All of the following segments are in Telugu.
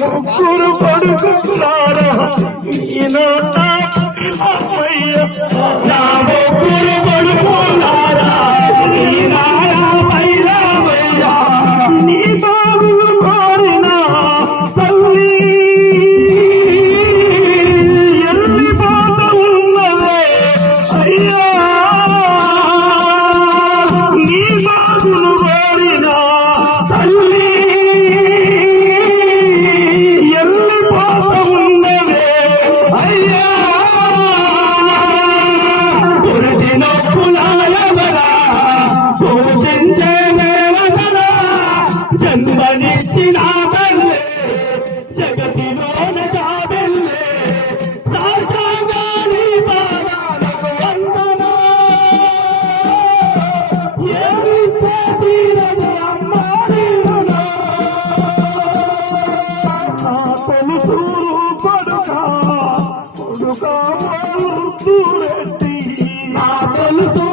ముగ్గురు కొడుకులారా నా ముగ్గురు కొడుకులారా నీ బాబులు కోరిన తల్లి ఎన్ని బాధ ఉన్నదే అయ్యా నీ బాబులు కోరిన తల్లి జన్మనిచ్చిన జగతిలోన జాబెల్లే సాగాని బాలకు వందనా ఏమిస్తే తీరదు అమ్మా నీరునా తెలుసు కొడుకా కొడుకా రెడ్డి తెలుసు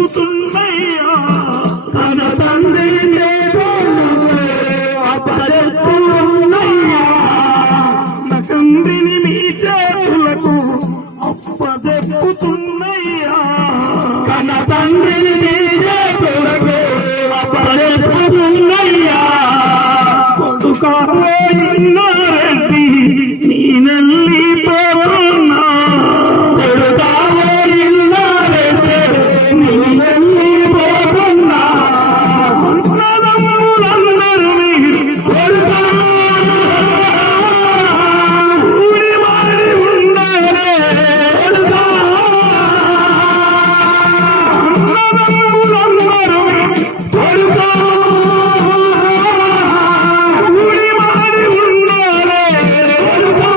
అప్పజెప్పుతున్నాయ్యా తన తండ్రి అప్పజెప్పుతున్నాయ్యా నా తండ్రిని నీ చేతులకు అప్పజెప్పుతున్నాయ్యా కన్న తండ్రిని నీ చేతులకు అప్పజెప్పుతున్నాయ్యా కొడుకావో ఇన్నారెడ్డి నీ నెల్లి పోతున్నా కొడుకావో ఇన్నారెడ్డి నీ నెల్లి పోతున్నా అన్నదమ్ములందరినీ కొడుకా ఊరి వారి ఉండాలే కొడుకా అన్నదమ్ములందరినీ కొడుకా ఊరి వారి ఉండాలే కొడుకా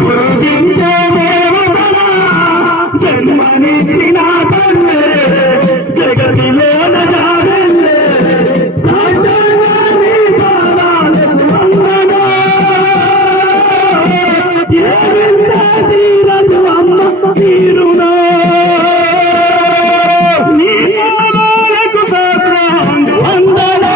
పూజించే దేవతలా జన్మనిచ్చిన తల్లే జగతిలోన జాడల్లే సాక్షాన్ని పాదాలకు వందనా ఏ తీరదు అమ్మ తీరునా నీ పాదాలకు సహస్రాంగి వందనా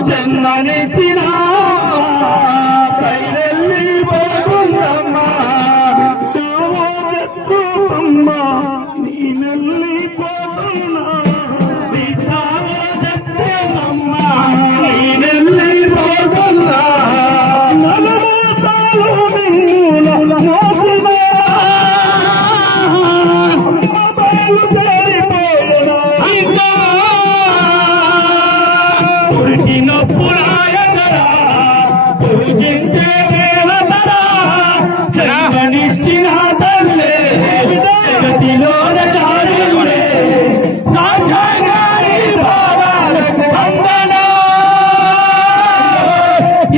జన్మనిచ్చిన కైలెల్లి పోతుందమ్మా చెప్పుమ్మా నీ నెల్లి పోతున్నా చెప్పుమ్మా నీ నెల్లి పోతున్నా నలమోసాలు నిన్ను మోసినా బయలు పేరిపోయినా పురాయనరా పూజించే దేవతరా జన్మనిచ్చిన తల్లే జగతిలోన జాడల్లే సాక్షాత్గా నీ పాదాలకు వందనా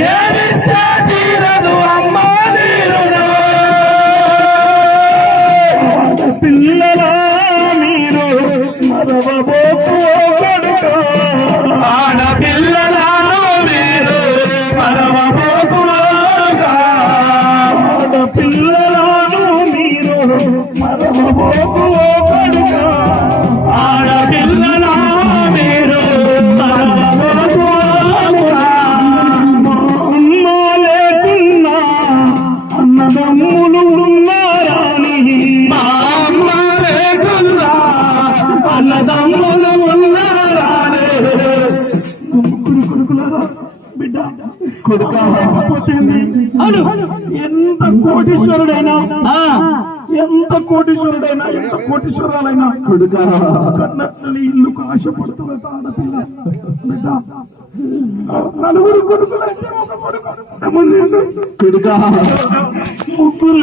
ఏమిచ్చే తీరదు అమ్మా నీరునా పిల్లలా మీరు మరవబోకు కొడుకా ఆడపిల్లలను మీరు మరవబోకుగా ఆడపిల్లలను మీరు మరవబోకు కొడుకా ఆడపిల్లలను మీరు మరవబోకుగా మా అమ్మ లేకున్నా అన్నదమ్ములు ఉన్నారాని మా అమ్మ లేకున్నా అన్నదమ్ములు ఉన్నారాని కొడుకులారా బిడ్డ కొడుక ఎంత కోటీశ్వరుడైనా ఎంత కోటీశ్వరాలైనా కొడుక కన్నట్లని ఇల్లుకు ఆశపడుతున్నట్టు ఆడపిల్ల బిడ్డ నలుగురు కొడుకులైతే ఒక కొడుకు కొడుక ముగ్గురు